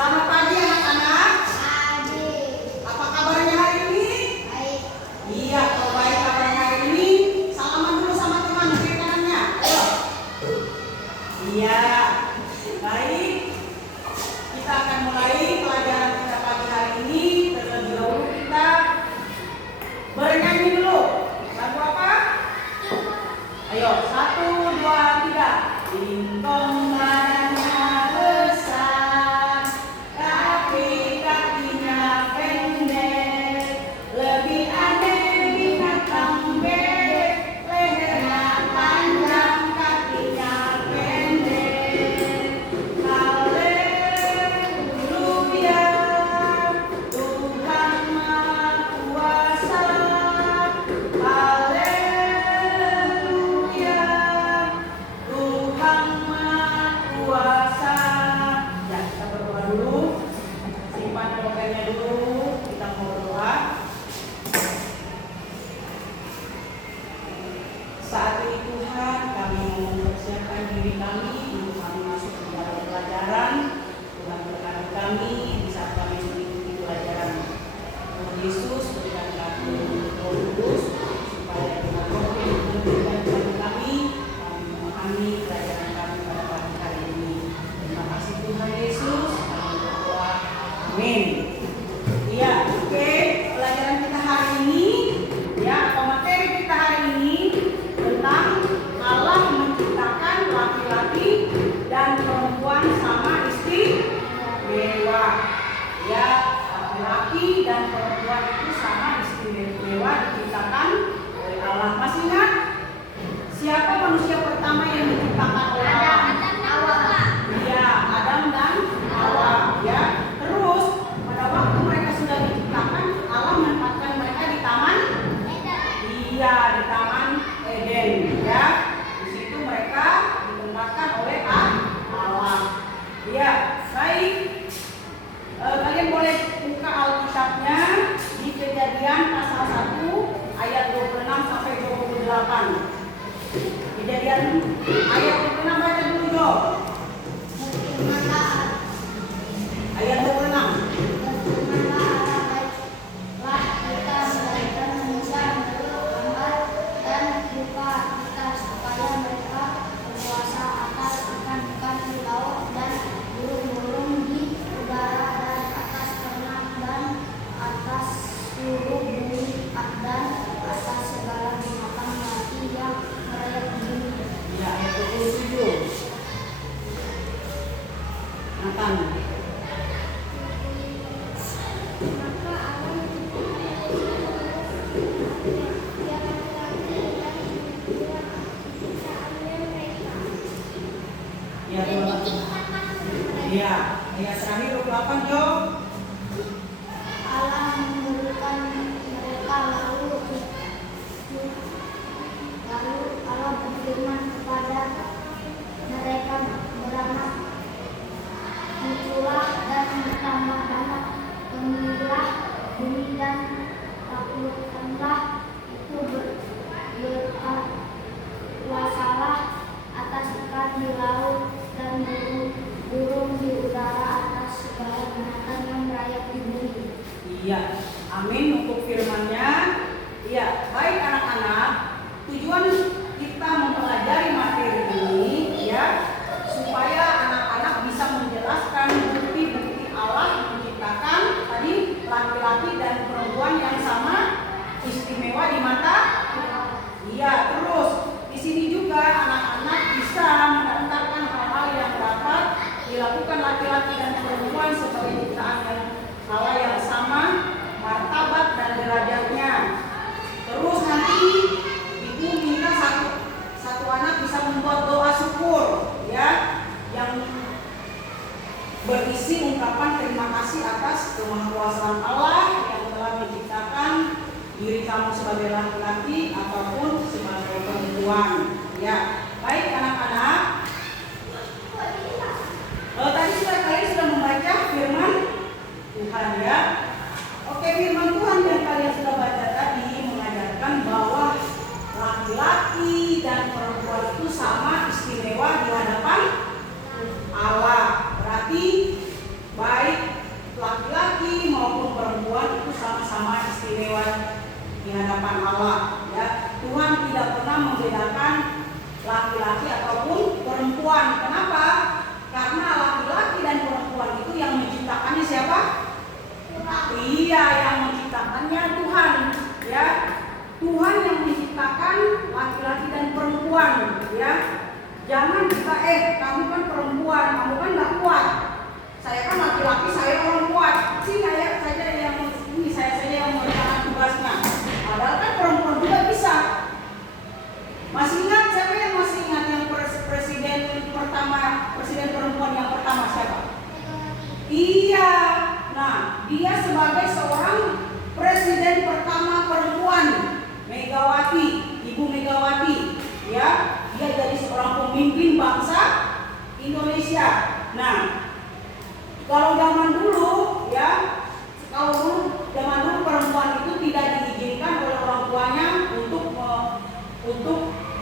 Selamat pagi anak-anak. Pagi. Apa kabarnya hari ini? Baik. Iya, kalau baik kabarnya hari ini, salaman dulu sama teman kiri kanannya. Ayo. Iya, baik. Kita akan mulai pelajaran kita pagi hari ini. Terlebih dahulu kita bernyanyi dulu. Lagu apa? Ayo, 1, 2, 3. Ingkong badannya besar, tapi kakinya pendek. Lebih aneh binatang bebek, lehernya panjang, kakinya pendek. Haleluya, Tuhan Maha Kuasa. Haleluya, Tuhan Maha Kuasa. Ya, kita berdoa dulu. Simpan pulpennya dulu. Kita mau berdoa. Saat ini Tuhan, kami mau mempersiapkan diri kami untuk kami masuk ke dalam pelajaran. Tuhan berkati kami di saat kami mengikuti pelajaran. Tuhan Yesus berikan kami Roh Kudus supaya dengan Roh yang memberikan kepada kami memahami pelajaran kami pada pagi hari ini. Terima kasih Tuhan Yesus. Kami berdoa. Amin. Iya, oke. Pelajaran kita hari ini, ya, atau materi kita hari ini tentang Allah menciptakan laki-laki dan perempuan sama istimewa. Ya, laki-laki dan perempuan itu sama istimewa diciptakan oleh Allah. Masih ingat siapa manusia pertama yang diciptakan oleh Allah? Iya, Adam dan Hawa. Ya, terus pada waktu mereka sudah diciptakan, Allah menempatkan mereka di taman. Iya, di taman Eden. Ya, di situ mereka ditempatkan oleh Allah. Iya, baik. Kalian boleh buka Alkitabnya di Kejadian pasal 1 ayat 26 sampai 28. Kejadian ayat 26 baca dulu Jo. Ayat 26. Ya, ayat 27. Nathan. Ya, iya, ayat terakhir 28 Jo. Allah memberikan mereka lalu Allah berfirman kepada mereka beranak muncullah dan bertambah banyak, penuhilah bumi dan taklukkanlah itu, berkuasalah atas ikan di laut dan burung di udara, atas segala binatang yang merayap di bumi. Iya, amin untuk firman-Nya. Iya, baik anak-anak, tujuan kita mempelajari materi ini ya supaya anak-anak bisa menjelaskan bukti-bukti Allah menciptakan tadi laki-laki dan perempuan yang sama istimewa di mata. Iya, terus di sini juga anak-anak bisa mendaftarkan hal-hal yang dapat dilakukan laki-laki dan perempuan sebagai ciptaan yang Allah yang sama martabat dan derajatnya. Terus nanti ibu minta satu anak bisa membuat doa syukur ya yang berisi ungkapan terima kasih atas kemahakuasaan Allah yang telah menciptakan diri kamu sebagai laki-laki ataupun sebagai perempuan. Ya, baik anak-anak. Tadi kalian sudah membaca firman Tuhan ya. Oke, firman Tuhan yang kalian sudah baca tadi mengajarkan bahwa laki-laki dan perempuan itu sama istimewa di hadapan Allah. Berarti baik Allah. Ya, Tuhan tidak pernah membedakan laki-laki ataupun perempuan. Kenapa? Karena laki-laki dan perempuan itu yang menciptakannya siapa? Iya, yang menciptakannya Tuhan. Ya, Tuhan yang menciptakan laki-laki dan perempuan. Ya, jangan kita kamu kan perempuan, kamu kan nggak kuat. Saya kan laki-laki, saya orang kuat. Saya saja yang mengerjakan tugasnya. Padahal kan perempuan juga bisa. Masih ingat siapa yang masih ingat yang presiden perempuan yang pertama siapa? Iya. Nah, dia sebagai seorang presiden pertama perempuan, Megawati, Ibu Megawati. Ya, dia jadi seorang pemimpin bangsa Indonesia. Nah, kalau zaman dulu perempuan itu tidak diizinkan oleh orang tuanya untuk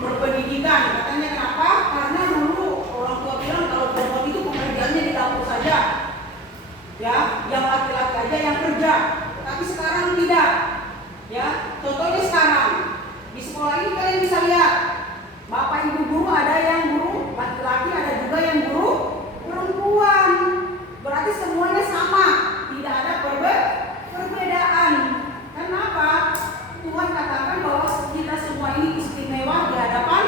berpendidikan. Katanya kenapa? Karena dulu orang tua bilang kalau perempuan itu pekerjaannya di dapur saja. Ya, yang laki-laki aja yang kerja. Tapi sekarang tidak. Ya, contohnya sekarang di sekolah ini kalian bisa lihat Bapak Ibu guru ada yang guru laki-laki, ada juga yang guru perempuan. Berarti semuanya sama, tidak ada perbedaan. Kenapa? Tuhan katakan bahwa kita semua ini istimewa di hadapan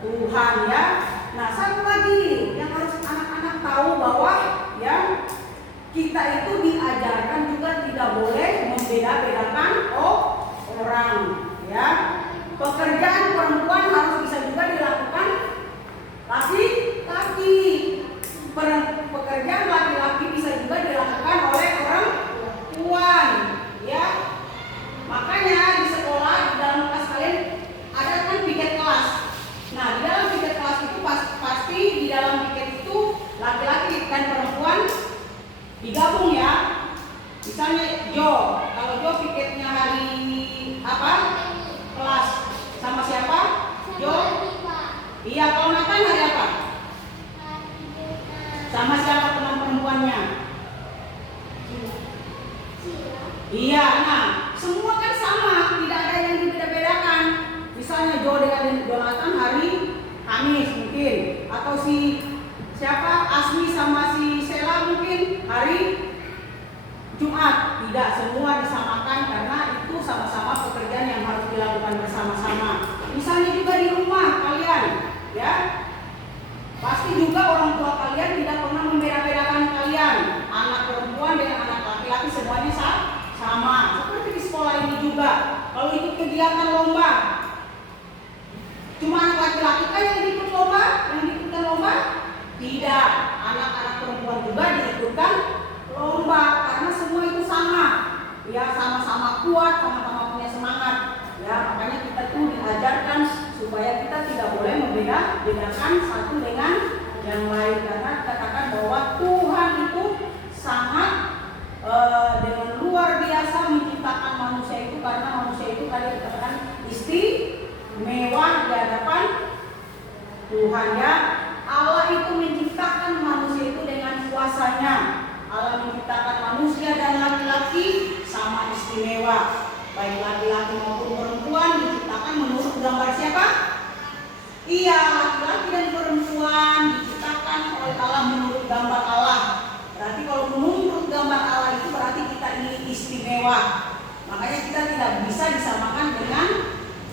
Tuhan, ya. Nah, satu lagi yang harus anak-anak tahu bahwa ya kita itu diajarkan juga tidak boleh membeda-bedakan orang, ya. Pekerjaan perempuan harus bisa juga dilakukan laki-laki. Pekerjaan laki-laki bisa juga dilakukan oleh perempuan, ya. Makanya di sekolah di dalam kelas kalian ada kan piket kelas. Nah, di dalam piket kelas itu pasti di dalam piket itu laki-laki dan perempuan digabung, ya. Misalnya Jo, kalau Jo piketnya hari apa? Kelas sama siapa? Jo. Iya, kalau Nathan hari apa? Sama siapa teman perempuannya? Iya, nah semua kan sama, tidak ada yang dibeda-bedakan. Misalnya Jo dengan Jonathan hari Kamis mungkin, atau si siapa Asmi sama si Sela mungkin hari Jumat. Tidak, semua disamakan karena itu sama-sama pekerjaan yang harus dilakukan bersama-sama. Misalnya juga di rumah kalian, ya. Pasti juga orang tua kalian tidak pernah membeda-bedakan kalian. Anak perempuan dengan anak laki-laki semuanya sama. Seperti di sekolah ini juga. Kalau ikut kegiatan lomba, cuma anak laki-laki kan yang diikutkan lomba? Tidak. Anak-anak perempuan juga diikutkan lomba karena semua itu sama. Ya, sama-sama kuat, sama-sama punya semangat. Ya, makanya kita tuh diajarkan supaya kita tidak boleh membedakan satu dengan yang lain, karena katakan bahwa Tuhan itu sangat dengan luar biasa menciptakan manusia itu, karena manusia itu tadi dikatakan istimewa di hadapan Tuhan, ya. Allah itu menciptakan manusia itu dengan kuasanya. Allah menciptakan manusia dan laki-laki sama istimewa. Baik laki-laki maupun perempuan diciptakan menurut gambar siapa? Iya, laki-laki dan perempuan diciptakan oleh Allah menurut gambar Allah. Berarti kalau menurut gambar Allah itu berarti kita ini istimewa. Makanya kita tidak bisa disamakan dengan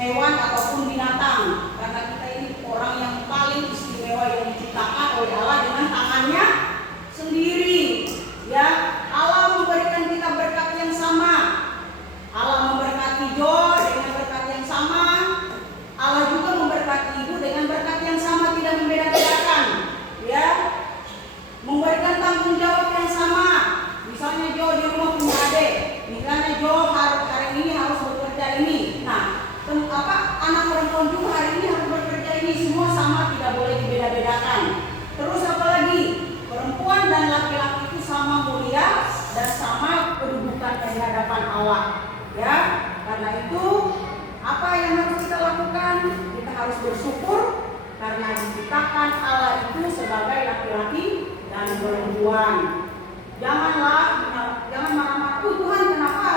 hewan ataupun binatang, karena kita ini orang yang paling istimewa yang diciptakan oleh Allah dengan tangannya sendiri. Ya, Allah memberikan kita berkat yang sama. Allah memberkati Jo dengan berkat yang sama. Allah juga memberkati ibu dengan berkat yang sama, tidak membeda-bedakan. Ya, memberikan tanggung jawab yang sama. Misalnya Jo di rumah punya adik, misalnya Jo hari ini harus bekerja ini. Nah, anak perempuan juga hari ini harus bekerja ini. Semua sama, tidak boleh dibeda-bedakan. Terus apa lagi? Perempuan dan laki-laki itu sama mulia dan sama kedudukan di hadapan Allah. Ya, karena itu apa yang harus kita lakukan? Kita harus bersyukur karena diciptakan Allah itu sebagai laki-laki dan perempuan. Jangan marah-marah, Tuhan kenapa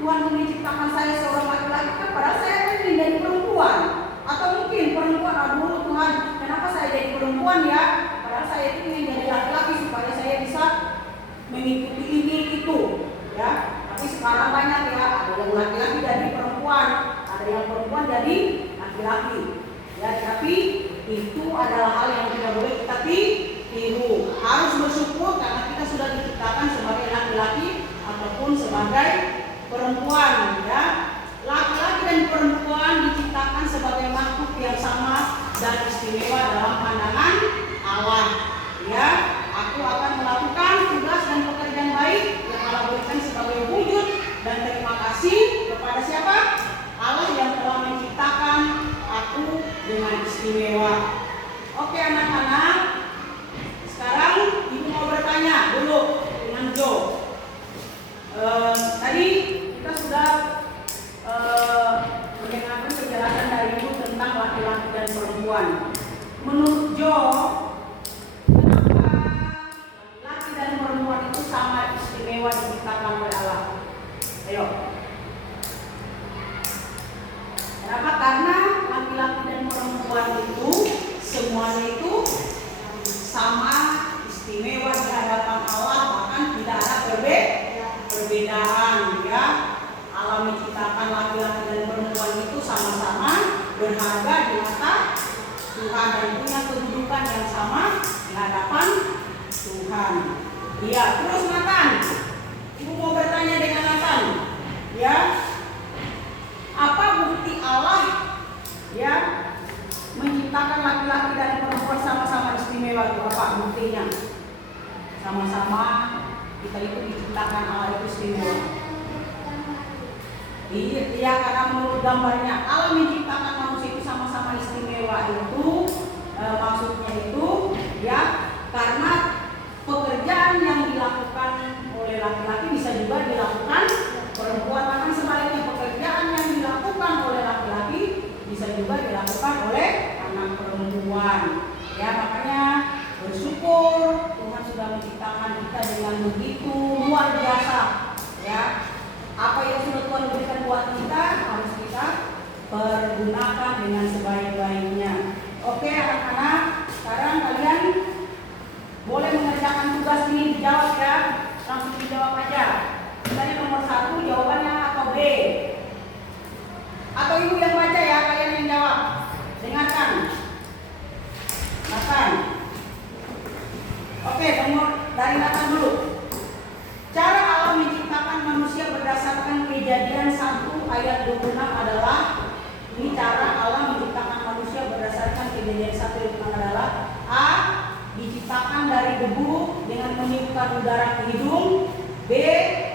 Tuhan menciptakan saya seorang laki-laki kan padahal saya ingin jadi perempuan. Atau mungkin perempuan, aduh Tuhan, kenapa saya jadi perempuan ya? Padahal saya itu ingin jadi laki-laki supaya saya bisa mengikuti ini itu, ya. Tapi sekarang banyak ya, ada yang laki-laki jadi perempuan, ada yang perempuan jadi laki-laki. Ya, tapi itu adalah hal yang tidak boleh kita tiru. Harus bersyukur karena kita sudah diciptakan sebagai laki-laki ataupun sebagai perempuan, ya. Laki-laki dan perempuan diciptakan sebagai makhluk yang sama dan istimewa dalam pandangan Allah. Ya, aku akan melakukan tugas dan pekerjaan baik yang Allah berikan sebagai wujud dan terima kasih kepada siapa? Allah yang telah menciptakan aku dengan istimewa. Oke anak-anak, sekarang ibu mau bertanya dulu dengan Jo. Tadi kita sudah mendengarkan penjelasan dari ibu tentang laki-laki dan perempuan. Menurut Jo, kenapa laki dan perempuan itu sama istimewa diciptakan oleh Allah? Ayo. Kenapa? Karena laki-laki dan perempuan itu semuanya itu sama istimewa di hadapan Allah, bahkan tidak ada perbedaan, ya. Allah menciptakan laki-laki dan perempuan itu sama-sama berharga di mata Tuhan dan punya kedudukan yang sama di hadapan Tuhan. Iya, terus Nathan, ibu mau bertanya dengan Nathan, ya. Apa bukti Allah, ya, menciptakan laki-laki dan perempuan sama-sama istimewa itu? Apa buktinya? Sama-sama kita itu diciptakan Allah itu istimewa. Iya, karena menurut gambarnya Allah menciptakan manusia itu sama-sama istimewa itu maksudnya itu, ya, karena pekerjaan yang dilakukan oleh laki-laki bisa juga dilakukan perempuan, bahkan sebaliknya pekerjaan yang dilakukan oleh laki-laki bisa juga dilakukan oleh anak perempuan. Ya, makanya bersyukur Tuhan sudah menciptakan kita dengan begitu luar biasa, ya. Apa yang sudah Tuhan berikan buat kita harus kita pergunakan dengan sebaik-baiknya. Oke anak-anak, sekarang kalian boleh mengerjakan tugas ini, dijawab ya. Langsung dijawab aja. Misalnya nomor 1 jawabannya atau B. Atau ibu yang baca ya, kalian yang jawab. Dengarkan. Nathan. Oke, nomor dari Nathan dulu. Cara Allah menciptakan manusia berdasarkan Kejadian 1 ayat 26 adalah, ini cara Allah menciptakan manusia berdasarkan Kejadian 1 ayat 26 adalah A. Diciptakan dari debu dengan meniupkan udara ke hidung. B.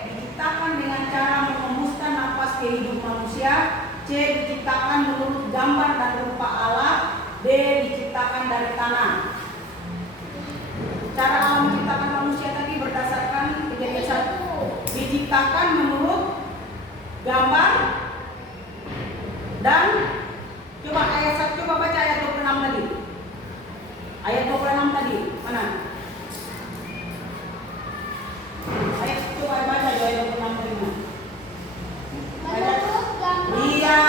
Diciptakan dengan cara mengembuskan nafas ke hidung manusia. C. Diciptakan menurut gambar dan rupa Allah. D. Diciptakan dari tanah. Cara Allah menciptakan manusia tadi berdasarkan Kejadian 1, diciptakan menurut gambar dan coba ayat 1, coba baca ayat 26 tadi. Ayat 26 tadi mana? Ayat coba baca ayat 26 tadi. Menurut gambar. Iya.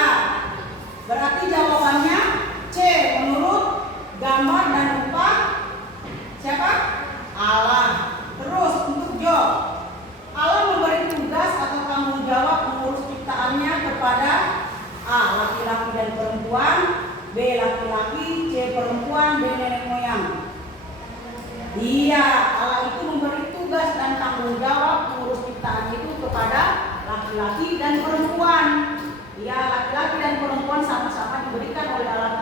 Berarti jawabannya C, menurut gambar dan rupa siapa? Allah. Terus untuk Jo, Allah memberi tugas atau tanggung jawab mengurus ciptaannya kepada A. Laki-laki dan perempuan. B. Laki-laki. C. Perempuan. D. Nenek moyang. Iya, Allah itu memberi tugas dan tanggung jawab mengurus ciptaan itu kepada laki-laki dan perempuan. Iya, laki-laki dan perempuan sama-sama diberikan oleh Allah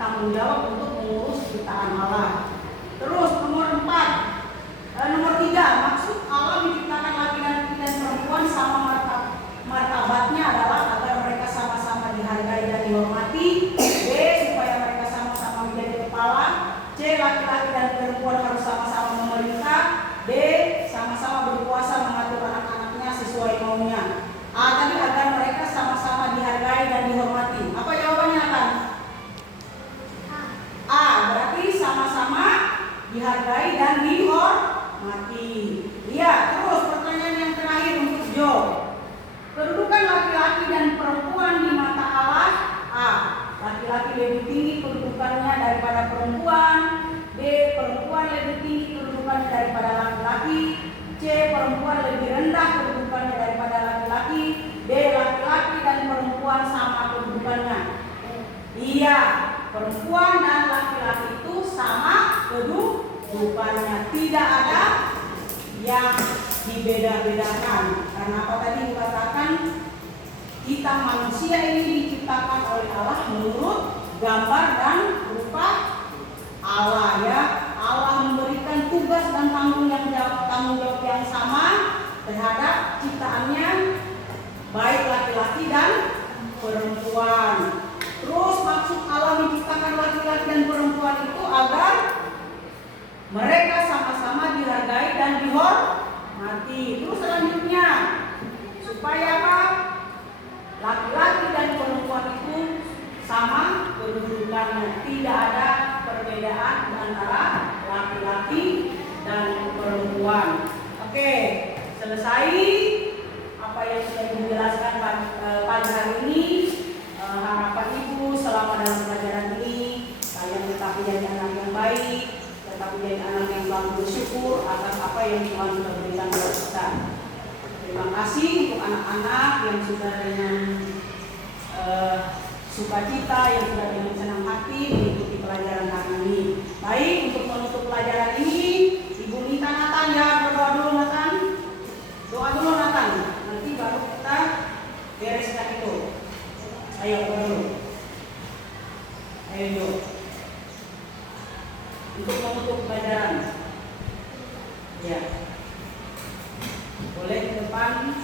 tanggung jawab untuk mengurus ciptaan Allah. Terus nomor 3, maksud Allah menciptakan laki-laki dan perempuan sama martabatnya adalah agar mereka sama-sama dihargai dan dihormati. B. Supaya mereka sama-sama menjadi kepala. C. Laki-laki dan perempuan harus sama-sama memerintah. D. Sama-sama berkuasa mengatur anak-anaknya sesuai maunya. A. Tadi agar mereka sama-sama dihargai dan dihormati. Apa jawabannya kan? A. Berarti sama-sama perempuan lebih rendah kedudukannya daripada laki-laki. B. Laki-laki dan perempuan sama kedudukannya. Iya, perempuan dan laki-laki itu sama kedudukannya. Tidak ada yang dibeda-bedakan. Karena apa tadi dikatakan? Kita manusia ini diciptakan oleh Allah menurut gambar dan rupa Allah, ya. Allah memberikan tugas dan tanggung jawab yang sama terhadap ciptaannya, baik laki-laki dan perempuan. Terus maksud Allah menciptakan laki-laki dan perempuan itu agar mereka sama-sama dihargai dan dihormati. Terus selanjutnya supaya apa? Laki-laki dan perempuan itu sama kedudukannya, tidak ada perbedaan antara laki-laki dan perempuan. Oke, selesai apa yang sudah dijelaskan pagi hari ini. Harapan Ibu selama dalam pelajaran ini kalian tetap menjadi anak yang baik, tetap menjadi anak yang selalu bersyukur atas apa yang Tuhan sudah berikan kepada kita. Terima kasih untuk anak-anak yang sudah dengan sukacita, yang sudah dengan senang hati mengikuti pelajaran hari ini. Baik, untuk menutup pelajaran ini, Ibu minta Nathan ya, berdoa dulu Nathan. Doa dulu Nathan, nanti baru kita bereskan itu. Ayo berdoa dulu. Ayo yuk. Untuk menutup pelajaran. Ya. Boleh ke depan.